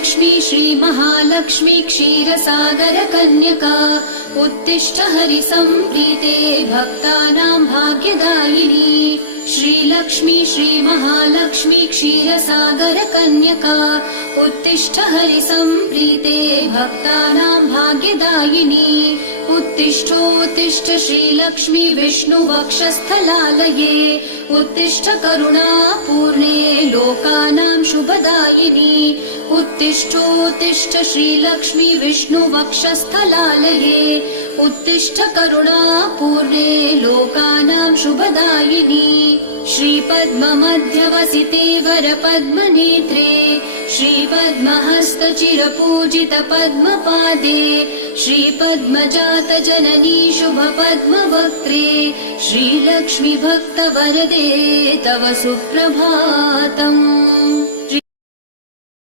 श्रीलक्ष्मी श्रीमहालक्ष्मी क्षीरसागरकन्यका उत्तिष्ठ हरिसम्प्रीते भक्तानां भाग्यदायिनी। श्रीलक्ष्मी श्रीमहालक्ष्मी क्षीरसागरकन्यका उत्तिष्ठ हरिसम्प्रीते भक्तानां भाग्यदायिनी। उत्तिष्ठोत्तिष्ठ श्रीलक्ष्मी विष्णुवक्षस्थलालये उत्तिष्ठ करुणापूर्णे लोकानां शुभदायिनी। उत्तिष्ठोत्तिष्ठ श्रीलक्ष्मी विष्णुवक्षस्थलालये उत्तिष्ठ करुणापूर्णे लोकानां शुभदायिनी। श्रीपद्ममध्यवसिते वरपद्मनेत्रे श्रीपद्महस्तचिरपूजित पद्मपादे श्रीपद्मजातजननी शुभपद्मवक्त्रे श्रीलक्ष्मी भक्तवरदे तव सुप्रभातम्।